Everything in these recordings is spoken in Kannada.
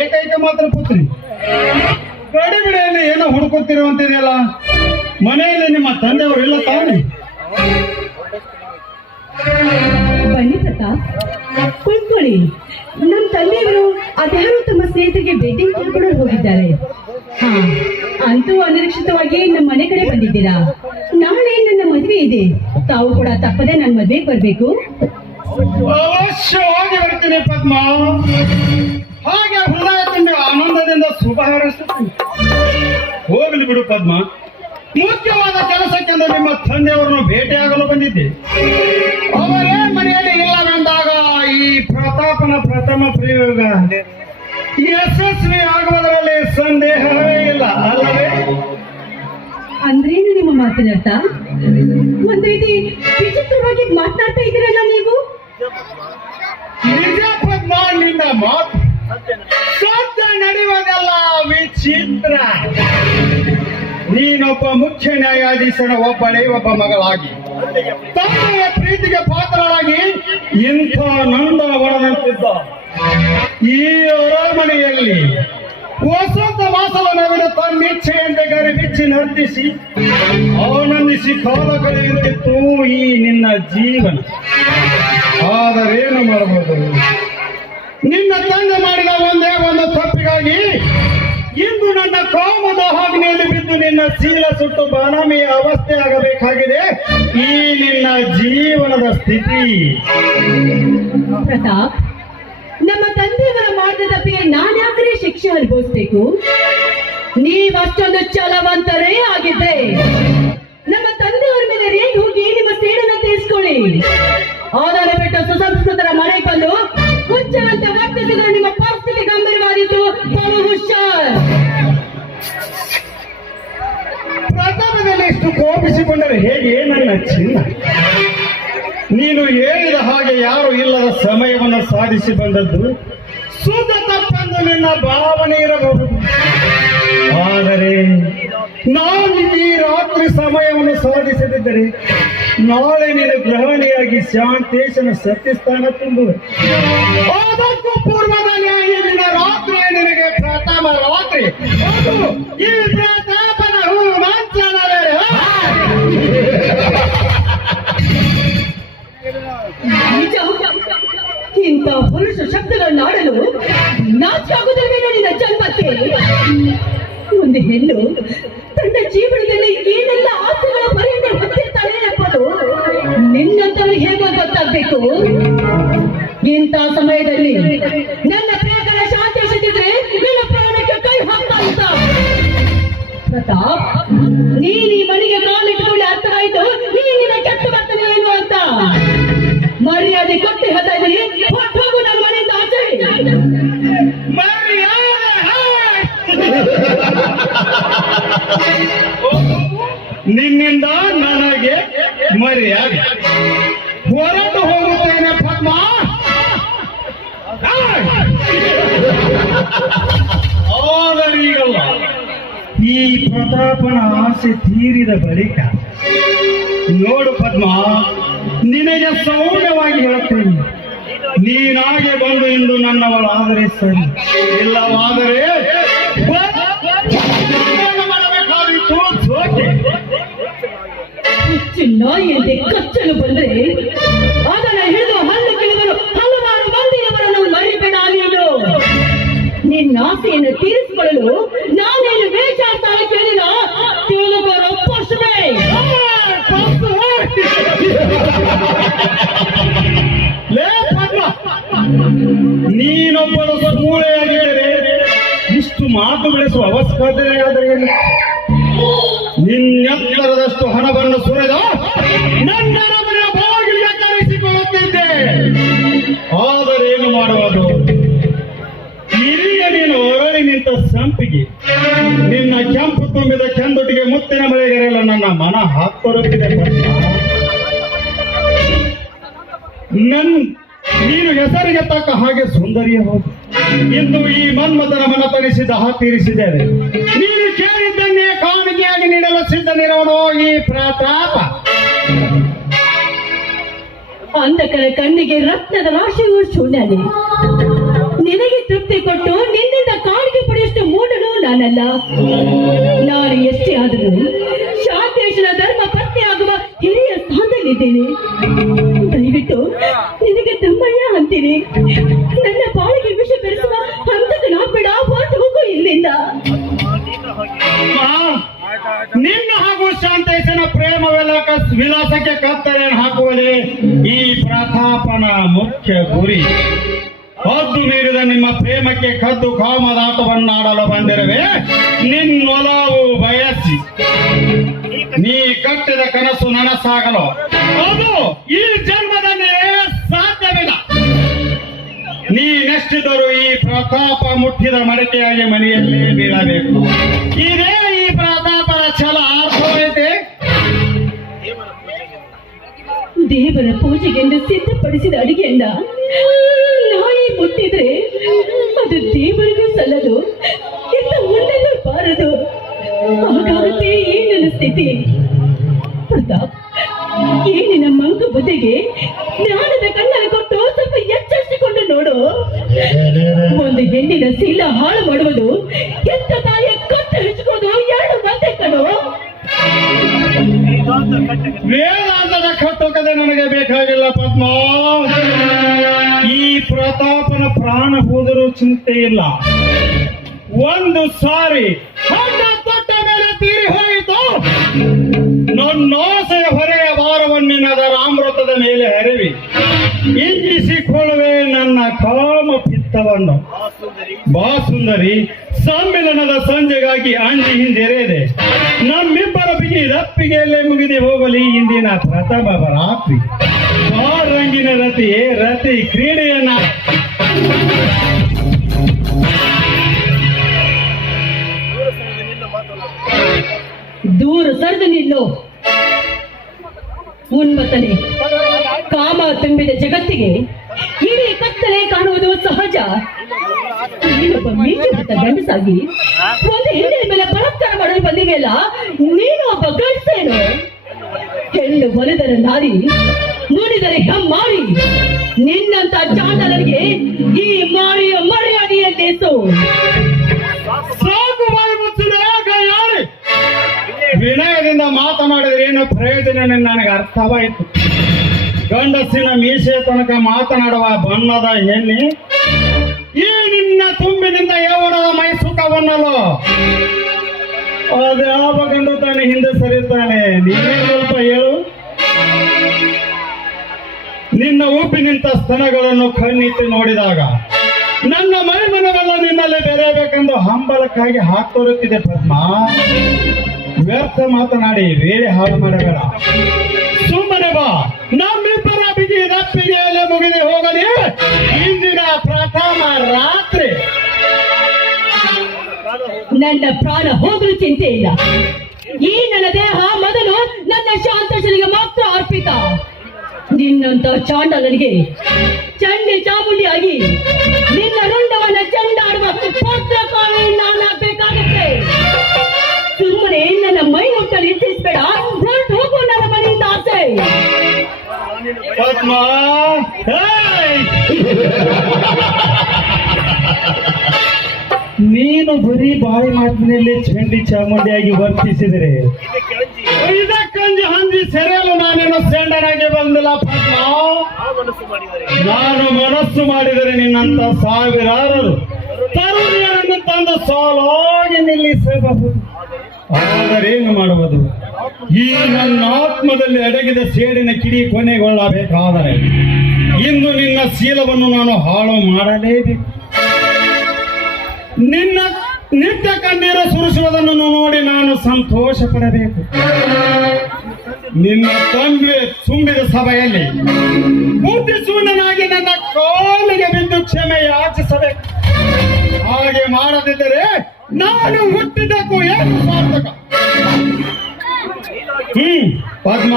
ಏಕೈಕ ಮಾತ್ರ ಪುತ್ರಿ. ಗಡಿಬಿಡಿಯಲ್ಲಿ ಏನೋ ಹುಡುಕುತ್ತಿರುವಂತಿದೆಯಲ್ಲ, ಮನೆಯಲ್ಲಿ ನಿಮ್ಮ ತಂದೆಯವರು ಇಲ್ಲ ತಾನೆ? ಬನ್ನಿ ಪ್ರತಾಪ್, ಕುಳ್ಕೊಳ್ಳಿ. ನಮ್ಮ ತಂದೆಯವರು ಅದ್ಯಾರು ತಮ್ಮ ಸ್ನೇಹಿತರಿಗೆ ಭೇಟಿ ಕರ್ಕೊಂಡು ಹೋಗಿದ್ದಾರೆ. ಹಾ, ಅಂತೂ ಅನಿರೀಕ್ಷಿತವಾಗಿ ನಮ್ಮ ಮನೆ ಕಡೆ ಬಂದಿದ್ದೀರಾ. ನಾಳೆ ನನ್ನ ಮದುವೆ ಇದೆ, ತಾವು ಕೂಡ ತಪ್ಪದೆ ನನ್ನ ಮದುವೆಗೆ ಬರ್ಬೇಕು. ಅವಶ್ಯವಾಗಿ ಬರ್ತೀನಿ ಪದ್ಮ. ಹಾಗೆ ಹೃದಯದಿಂದ ಆನಂದದಿಂದ ಶುಭ ಹಾರೈಸುತ್ತೀನಿ. ಹೋಗಲಿ ಬಿಡು ಪದ್ಮ, ಮುಖ್ಯವಾದ ಕೆಲಸಕ್ಕೆಂದು ನಿಮ್ಮ ತಂದೆಯವರನ್ನು ಭೇಟಿಯಾಗಲು ಬಂದಿದ್ದೆ. ಅವರೇ ಮನೆಯಲ್ಲಿ ಇಲ್ಲವೆಂದಾಗ ಈ ಪ್ರತಾಪನ ಪ್ರಥಮ ಪ್ರಯೋಗ ಯಶಸ್ವಿ ಆಗುವುದರಲ್ಲಿ ಸಂದೇಹವೇ ಇಲ್ಲ ಅಲ್ಲವೇ? ಅಂದ್ರೇನು ನಿಮ್ಮ ಮಾತಿನರ್ಥ? ಒಂದ್ ರೀತಿ ವಿಚಿತ್ರವಾಗಿ ಮಾತನಾಡ್ತಾ ಇದ್ದೀರಲ್ಲ ನೀವು. ನಿಜ ಪದ್ಮ, ನಿನ್ನ ಮಾತು ಸತ್ಯ ನಡೆಯುವುದೆಲ್ಲ ವಿಚಿತ್ರ. ನೀನೊಬ್ಬ ಮುಖ್ಯ ನ್ಯಾಯಾಧೀಶನ ಒಬ್ಬ ಮಗಳಾಗಿ ತಂದೆಯ ಪ್ರೀತಿಗೆ ಪಾತ್ರರಾಗಿ ಇಂಥ ನಂದವನಂತಿದ್ದ ಈ ಅರಮನೆಯಲ್ಲಿ ವಸಂತ ಮಾಸದ ನವಿಲು ತನ್ನಿಚ್ಛೆಯಂತೆ ಗರಿಬಿಚ್ಚಿ ನರ್ತಿಸಿ ಆನಂದಿಸಿ ಕಾಲ ಕಳೆಯುತ್ತಿತ್ತು ಈ ನಿನ್ನ ಜೀವನ. ಆದರೇನು ಮಾಡಬಹುದು? ನಿನ್ನ ತಂದೆ ಮಾಡಿದ ಒಂದೇ ಒಂದು ತಪ್ಪಿಗಾಗಿ ಇಂದು ನನ್ನ ಕಾಮದಾಹಾಗ್ನಿಯಲ್ಲಿ ಬಿದ್ದು ನಿನ್ನ ಶೀಲ ಸುಟ್ಟು ಬಾನಾಮಿಯ ಅವಸ್ಥೆ ಆಗಬೇಕಾಗಿದೆ ಈ ನಿನ್ನ ಜೀವನದ ಸ್ಥಿತಿ. ಪ್ರತಾಪ್, ನಮ್ಮ ತಂದೆಯವರ ಮಾಡಿದ ತಪ್ಪಿಗೆ ನಾನ್ಯಾಕರೆ ಶಿಕ್ಷೆ ಅನುಭವಿಸ್ಬೇಕು? ನೀವಷ್ಟೊಂದು ಛಲವಂತರೇ ಆಗಿದ್ರೆ ನಮ್ಮ ತಂದೆಯವರ ಮೇಲೆ ರೇಟ್ ಹೋಗಿ ನಿಮ್ಮ ಸೇಡನ್ನ ತೀರಿಸ್ಕೊಳ್ಳಿ. ಆಧಾರ ಬಿಟ್ಟು ಸುಸಂಸ್ಕೃತರ ಮನೆಗೆ ಬಂದು ಹುಚ್ಚರಂತೆ ವರ್ತಿಸಿದ್ರೆ ನಿಮ್ಮ ಪರಿಸ್ಥಿತಿ ಗಂಭೀರವಾಗಿತ್ತು. ಬಲು ಹುಷಾರ್. ಪ್ರಥಮದಲ್ಲಿ ಇಷ್ಟು ಕೋಪಿಸಿಕೊಂಡರೆ ಹೇಗೆ ನನ್ನ ಚಿನ್ನ? ನೀನು ಹೇಳಿದ ಹಾಗೆ ಯಾರು ಇಲ್ಲದ ಸಮಯವನ್ನು ಸಾಧಿಸಿ ಬಂದದ್ದು ಸುತ ತಪ್ಪೆಂದು ನಿನ್ನ ಭಾವನೆ ಇರಬಹುದು. ಆದರೆ ನಾನು ಈ ರಾತ್ರಿ ಸಮಯವನ್ನು ಸಾಧಿಸದಿದ್ದರೆ ನಾಳೆ ನೀನು ಗೃಹಿಣಿಯಾಗಿ ಶಾಂತೇಶನ ಸತ್ಯಸ್ಥಾನ ತುಂಬುವೆ. ಅದಕ್ಕೂ ಪೂರ್ವದಲ್ಲಿ ನಿನ್ನ ರಾತ್ರಿ ನಿನಗೆ ಪ್ರಥಮ ರಾತ್ರಿ. ಈ ಪ್ರತಾಪನ ರೋಮಾಂಚನವೇ. ನಿಜ, ಇಂಥ ಪುರುಷ ಶಬ್ದಗಳನ್ನಾಡಲು ನಾಚಾಗುವುದಿಲ್ಲ ನಿನ್ನ ಜನ್ಮಕ್ಕೆ. ಒಂದು ಹೆಣ್ಣು ತನ್ನ ಜೀವನದಲ್ಲಿ ಏನೆಲ್ಲ ಆಸೆಗಳ ಪರಿಣಾಮ ಹೊಂದಿರ್ತಾಳೆ ಎಂಬುದು ನಿನ್ನಂತವರಿಗೆ ಹೇಗೋ ಗೊತ್ತಾಗಬೇಕು. ಇಂಥ ಸಮಯದಲ್ಲಿ ನನ್ನ ಪ್ರೇಮಗಳ ಶಾಂತಿ ಸಿಕ್ಕಿದ್ರೆ ನಿನ್ನ ಪ್ರಾಣಕ್ಕೆ ಕೈ ಹಾಕ್ತಾ ಇದ್ದ. ಪ್ರತಾಪ್, ನೀನು ಈ ಮನೆಗೆ ಕಾಲಿಟ್ಟುಕೊಳ್ಳಿ ಅರ್ಥವಾಯಿತು ನೀನಿನ ಕೆಟ್ಟ ಬರ್ತದೆ ಏನು ಅಂತ. ಮರ್ಯಾದೆ ಕೊಟ್ಟು ಹೇಳ್ತಾ ಇದ್ದೀನಿ, ಹೋಗು ನನ್ನ ಮನೆಯಿಂದ ಆಚೆ. ನಿನ್ನಿಂದ ನನಗೆ ಮರ್ಯಾದೆ. ಹೊರಟು ಹೋಗುತ್ತೇನೆ ಪದ್ಮ. ಆದರೀಗಲ್ಲ, ಈ ಪ್ರತಾಪನ ಆಸೆ ತೀರಿದ ಬಳಿಕ ನೋಡು ಪದ್ಮ, ನಿನಗೆ ಸೌಮ್ಯವಾಗಿ ಹೇಳುತ್ತೇನೆ. ನೀನಾಗೆ ಬಂದು ಇಂದು ನನ್ನವಳಾದರೆ ಸರಿ, ಇಲ್ಲವಾದರೆ ಮಾಡಬೇಕಾಗಿತ್ತು ಜೋಕೆ. ನಾಯಿಯಂತೆ ಕಚ್ಚಲು ಬಂದ್ರೆ ಅದನ್ನ ಹಿಡಿದು ಹಲ್ಲು ಕಿಳಿದರು ಹಲವಾರು ಮಂದಿಯವರನ್ನು ಮರಿಬೇಡ. ನೀನು ನಿನ್ನ ಆಸೆಯನ್ನು ತೀರಿಸಿಕೊಳ್ಳಲು ನಾನೇನು ವೇಷಾಚಾರ ಕೇಳಿದ ತಿಳುಕೊಳ್ಳೋ ಪಶುವೇ. ನೀನೊಬ್ಬಳು ಮೂಳೆಯಾಗಿದ್ದರೆ ಇಷ್ಟು ಮಾತು ಬೆಳೆಸುವ ಅವಶ್ಯಕತೆ ಆದರೆ ನಿನ್ನೆತ್ತರದಷ್ಟು ಹಣವನ್ನು ಸುರಿದ ನನ್ನ ಮನೆಯ ಬಾಗಿಲಿಗೆ ತರಿಸಿಕೊಳ್ಳುತ್ತಿದ್ದೆ. ಆದರೇನು ಮಾಡುವುದು? ಹಿರಿಯ ನೀನು ಹೊರಳಿ ನಿಂತ ಸಂಪಿಗೆ, ನಿನ್ನ ಕೆಂಪು ತುಂಬಿದ ಕೆಂದುಟಿಗೆ ಮುತ್ತಿನ ಮಳೆಗೆರೆಲ್ಲ ನನ್ನ ಮನ ಹಾಕ್ತೊರುತ್ತಿದೆ. ನೀನು ಹೆಸರಿಗೆ ತಕ್ಕ ಹಾಗೆ ಸುಂದರಿಯ ಹೋಗು. ಇಂದು ಈ ಮನ್ಮಥನ ಮನ ತರಿಸಿದ ತೀರಿಸಿದ್ದೇವೆ. ನೀನು ಕೇಳಿದ್ದನ್ನೇ ಕಾಣಿಕೆಯಾಗಿ ನೀಡಲು ಸಿದ್ಧನಿರೋನು ಈ ಪ್ರತಾಪ. ಅಂಧಕರ ಕಣ್ಣಿಗೆ ರತ್ನದ ರಾಶಿಯು ಶೂನ್ಯನೇ. ನಿನಗೆ ತೃಪ್ತಿ ಕೊಟ್ಟು ನಿನ್ನಿಂದ ಕಾಣಿಕೆ ಪಡೆಯಷ್ಟು ಮೂಡಲು ನಾನಲ್ಲ. ನಾನು ಎಷ್ಟೇ ಆದರೂ ಶಾಂತೇಶನ ಧರ್ಮ ಪತ್ನಿ ಆಗುವ ಹಿರಿಯ ಸ್ಥಾನದಲ್ಲಿದ್ದೇನೆ. ದಯವಿಟ್ಟು ನಿನಗೆ ತಮ್ಮಯ್ಯ ಅಂತೀನಿ. ನನ್ನ ಬಾಳಿಗೆ ವಿಷ ಬೆರೆಸುವ ಹಂತಕ್ಕೆ ನಾಗ್ಬೇಡ, ಹೊರಟು ಹೋಗು ಇಲ್ಲಿಂದ. ನಿನ್ನ ಹಾಗೂ ಶಾಂತೇಶನ ಪ್ರೇಮ ವಿಲಾಸಕ್ಕೆ ಕತ್ತಲೆ ಹಾಕುವುದೇ ಈ ಪ್ರತಾಪನ ಮುಖ್ಯ ಗುರಿ. ಹದ್ದು ಮೀರಿದ ನಿಮ್ಮ ಪ್ರೇಮಕ್ಕೆ ಕದ್ದು ಕಾಮದಾಟವನ್ನಾಡಲು ಬಂದಿರುವೆ. ನಿನ್ನೊಲವು ಬಯಸಿ ನೀ ಕಟ್ಟಿದ ಕನಸು ನನಸಾಗಲು ಅದು ಈ ಜನ್ಮದಲ್ಲಿ ಸಾಧ್ಯವಿಲ್ಲ. ನೀನೆಷ್ಟಿದ್ದರೂ ಈ ಪ್ರತಾಪ ಮುಟ್ಟಿದ ಮಡಿಕೆಯಾಗಿ ಮನೆಯಲ್ಲೇ ಬೀಳಬೇಕು. ಇದೇ ಈ ಪ್ರತಾಪನ ಛಲ. ಅರ್ಥವೈತೆ? ದೇವರ ಪೂಜೆಗೆಂದು ಸಿದ್ಧಪಡಿಸಿದ ಅಡಿಗೆಯನ್ನ ನಾಯಿ ಮುಟ್ಟಿದ್ರೆ ಅದು ದೇವರಿಗೂ ಸಲ್ಲದು, ಎತ್ತ ಉಣ್ಣಲು ಬಾರದು. ಹಾಗಾಗುತ್ತೆ ಈ ನನ್ನ ಸ್ಥಿತಿ. ಪ್ರತಾಪ್, ಏನಿನ ಮಂಕು ಬುದ್ಧಿಗೆ ಜ್ಞಾನದ ಕಣ್ಣನ್ನು ಕೊಟ್ಟು ಸ್ವಲ್ಪ ಎಚ್ಚರಿಸಿಕೊಂಡು ನೋಡು. ಒಂದು ಹೆಣ್ಣಿನ ಶೀಲ ಹಾಳು ಮಾಡುವುದು, ಎತ್ತ ತಾಯಿಯ ಕತ್ತು ಹಿಡಿಸಿಕೊಂಡು ಎರಡು ಮತ್ತೆ ಕಣೋ. ವೇದಾಂತದ ಕಟ್ಟುಕತೆ ನನಗೆ ಬೇಕಾಗಿಲ್ಲ ಪದ್ಮ. ಈ ಪ್ರತಾಪನ ಪ್ರಾಣ ಹೋದರೂ ಚಿಂತೆ ಇಲ್ಲ. ಒಂದು ಸಾರಿ ಹಣ್ಣ ತೊಟ್ಟ ಮೇಲೆ ತೀರಿ ಹೋಯಿತು. ನನ್ನೋಸೆಯ ಹೊರೆಯ ಭಾರವನ್ನಿನದ ರಾಮೃತದ ಮೇಲೆ ಹರಿವಿ ಇಂಗಿಸಿಕೊಳ್ಳುವೆ ನನ್ನ ಕಾಮ ಪಿತ್ತವನ್ನು. ಬಾ ಸುಂದರಿ, ಸಮ್ಮಿಲನದ ಸಂಜೆಗಾಗಿ ಅಂಜಿ ಹಿಂಜೆರೆದೆ. ನಮ್ಮಿಬ್ಬರ ಬಿಗಿ ರಪ್ಪಿಗೆಯಲ್ಲೇ ಮುಗಿದು ಹೋಗಲಿ ಇಂದಿನ ಪ್ರಥಮ ರಾತ್ರಿ. ಆ ರಂಗಿನ ರತಿ ಕ್ರೀಡೆಯನ್ನ ದೂರ ಸರಿದು ನಿಲ್ಲು. ಉನ್ಮತ್ತನೆ ಕಾಮ ತುಂಬಿದ ಜಗತ್ತಿಗೆ ಇಡೀ ಕತ್ತಲೆ ಕಾಣುವುದು ಸಹಜ. ನೀನೊಬ್ಬ ಮೀಟುತ್ತ ಗಂಡಸಾಗಿ ಒಂದು ಹೆಣ್ಣಿನ ಮೇಲೆ ಬಲಾತ್ಕಾರ ಮಾಡಲು ಬಂದಿವೆಯಲ್ಲ, ನೀನು ಒಬ್ಬ ಗಂಡಸೇನು? ಹೆಣ್ಣು ಹೊಲಿದರೆ ನಾರಿ, ನುಡಿದರೆ ಹೆಮ್ಮಾರಿ. ನಿನ್ನಂತ ಚಾಂಡಲರಿಗೆ ಈ ಮಾರಿಯ ಮರ್ಯಾದೆಯನ್ನೇಸು. ಸಾಕು ಬಾಯಿ ಮುಚ್ಚಿದ ಕೈಯಾರಿ. ವಿನಯದಿಂದ ಮಾತನಾಡಿದ್ರೆ ಏನು ಪ್ರಯೋಜನ ನನಗೆ ಅರ್ಥವಾಯಿತು. ಗಂಡಸಿನ ಮೀಸೆ ತನಕ ಮಾತನಾಡುವ ಬಣ್ಣದ ಹೆಣ್ಣೆ ಈ ನಿನ್ನ ತುಂಬಿನಿಂದ ಯೌವನದ ಮೈ ಸುಖವನ್ನಲು ಅದ್ಯಾವ ಗಂಡು ತಾನೆ ಹಿಂದೆ ಸರಿತಾನೆ. ನೀನೇ ಸ್ವಲ್ಪ ಹೇಳು. ನಿನ್ನ ಊಪಿ ನಿಂತ ಸ್ತನಗಳನ್ನು ಕಣ್ಣಿಟ್ಟು ನೋಡಿದಾಗ ನನ್ನ ಮೈಮನವೆಲ್ಲ ನಿನ್ನಲ್ಲಿ ಬೆರೆಯಬೇಕೆಂದು ಹಂಬಲಕ್ಕಾಗಿ ಹಾಕ್ತೋರುತ್ತಿದೆ ಪದ್ಮ. ವ್ಯರ್ಥ ಮಾತನಾಡಿ ಬೇರೆ ಹಾಳು ಮಾಡಬೇಡ. ಸುಮ್ಮನೆ ಬಾ. ನಮ್ಮಿಬ್ಬರ ಬಿಗಿ ರಪ್ಪಿಗೆಯಲ್ಲೇ ಮುಗಿದು ಹೋಗಲಿ ಇಂದಿನ ಪ್ರಥಮ ರಾತ್ರಿ. ನನ್ನ ಪ್ರಾಣ ಹೋದ್ರೂ ಚಿಂತೆ ಇಲ್ಲ. ಈ ನನ್ನ ದೇಹ ಮೊದಲು ನನ್ನ ಶಾಂತಶನಿಗೆ ಮಾತ್ರ ಅರ್ಪಿತ. ನಿನ್ನಂತ ಚಾಂಡಲನಿಗೆ ಚಂಡಿ ಚಾಮುಂಡಿಯಾಗಿ ನಿನ್ನ ರುಂಡವನ್ನ ಚಂಡಾಡುವ ಪತ್ರಕಾವಿ ನಾನಾಗಬೇಕಾಗತ್ತೆ. ಸುಮ್ಮನೆ ನನ್ನ ಮೈ ಮುಟ್ಟಲು ಇಚ್ಛಿಸಬೇಡ. ಹೊರಟು ಹೋಗು ನನ್ನ ಮನೆಯಿಂದ ಆಸೆ. ಪದ್ಮ, ನೀನು ಬರೀ ಬಾಯಿ ಮಾತಿನಲ್ಲಿ ಚಂಡಿ ಚಾಮುಂಡಿಯಾಗಿ ವರ್ತಿಸಿದರೆ ಇದಕ್ಕಂಜಿ ಹಂದಿ ಸೆರೆಯಲು ನಾನೇನು ಸೆಂಡನಾಗಿ ಬಂದಿಲ್ಲ ಪದ್ಮ. ನಾನು ಮನಸ್ಸು ಮಾಡಿದರೆ ನಿನ್ನಂತ ಸಾವಿರಾರು ತರುಣಿಯರನ್ನು ತಂದು ಸಾಲಾಗಿ ನಿಲ್ಲಿಸಬಹುದು. ಆದರೇನು ಮಾಡುವುದು? ಈ ನನ್ನ ಆತ್ಮದಲ್ಲಿ ಅಡಗಿದ ಸೇಡಿನ ಕಿಡಿ ಕೊನೆಗೊಳ್ಳಬೇಕಾದರೆ ಇಂದು ನಿನ್ನ ಶೀಲವನ್ನು ನಾನು ಹಾಳು ಮಾಡಲೇಬೇಕು. ನಿನ್ನ ನಿತ್ಯ ಕಣ್ಣೀರು ಸುರಿಸುವುದನ್ನು ನೋಡಿ ನಾನು ಸಂತೋಷ ಪಡಬೇಕು. ನಿನ್ನ ತಂಬೆ ತುಂಬಿದ ಸಭೆಯಲ್ಲಿ ಬುದ್ಧಿ ಶೂನ್ಯನಾಗಿ ನನ್ನ ಕಾಲಿಗೆ ಬಿದ್ದು ಕ್ಷಮೆ ಯಾಚಿಸಬೇಕು. ಹಾಗೆ ಮಾಡದಿದ್ದರೆ ನಾನು ಹುಟ್ಟಿದ್ದಕ್ಕೂ ಏನು ಸಾರ್ಥಕ? ಪದ್ಮ,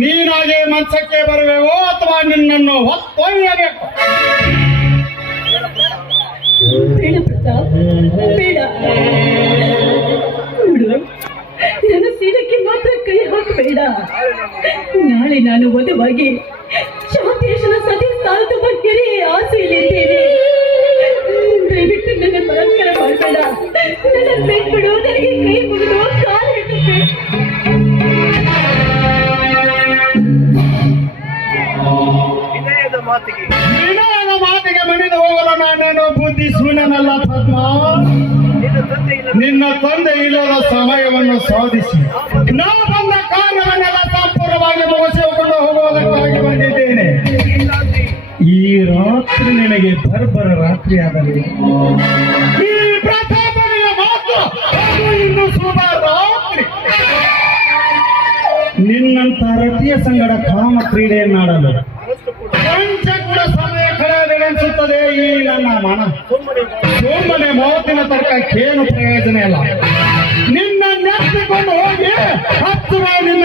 ನೀನಾಗೆ ಮನಸ್ಸಕ್ಕೆ ಬರುವೆವೋ ಅಥವಾ ನಿನ್ನನ್ನು ಹೊತ್ತೊಯ್ಯಬೇಕು? ಬೇಡ ಪ್ರತಾಪ್, ಬೇಡ. ನೋಡು, ನನ್ನ ಸೀಲಕ್ಕೆ ಮಾತ್ರ ಕೈ ಹಾಕಬೇಡ. ನಾಳೆ ನಾನು ವಧುವಾಗಿ ಶಾಂತೇಶನ ಸತಿ ಸಾಲ ತುಂಬ ಹಿರಿಯ ಆಸೆಯಲ್ಲಿದ್ದೇನೆ. ಬಲತ್ಕಾರ ಮಾಡ್ಬೇಡ. ನನ್ನ ಬಿಟ್ಬಿಡು, ನನಗೆ ಕೈ ಮುಗಿದು ಕಾಲು ಹಿಡಿದು ವಿನಯದ ಮಾತಿಗೆ ಮಣಿದು ಹೋಗಲು ನಾನೇನೋ ಬುದ್ಧಿ ಶೂನ್ಯನಲ್ಲ ಪದ್ಮ. ನಿನ್ನ ತಂದೆ ಇಲ್ಲದ ಸಮಯವನ್ನು ಸಾಧಿಸಿ ನಾವು ಬಂದ ಕಾರ್ಯವನ್ನೆಲ್ಲ ಸಂಪೂರ್ಣವಾಗಿ ಮುಗಿಸಿಕೊಂಡು ಹೋಗುವುದಕ್ಕಾಗಿ ಬಂದಿದ್ದೇನೆ. ಈ ರಾತ್ರಿ ನಿನಗೆ ಬರ್ಬರ ರಾತ್ರಿ ಆಗಲಿ. ಈ ಪ್ರತಾಪನಿಗೆ ಮಾತ್ರ ಅದು ಇನ್ನು ಶುಭ ರಾತ್ರಿ. ನಿನ್ನಂತ ರತಿಯ ಸಂಗಡ ಕಾಮ ಕ್ರೀಡೆಯನ್ನಾಡಲು ಕೊಂಚ ಕೂಡ ಸಮಯ ಕಳೆಯದೆನಿಸುತ್ತದೆ ಈ ನನ್ನ ಮನ. ಸುಮ್ಮನೆ ಮೌತಿನ ತರ್ಕಕ್ಕೇನು ಪ್ರಯೋಜನ ಇಲ್ಲ. ನಿನ್ನ ನೆಚ್ಚಿಕೊಂಡು ಹೋಗಿ ಹತ್ತುವ ನಿನ್ನ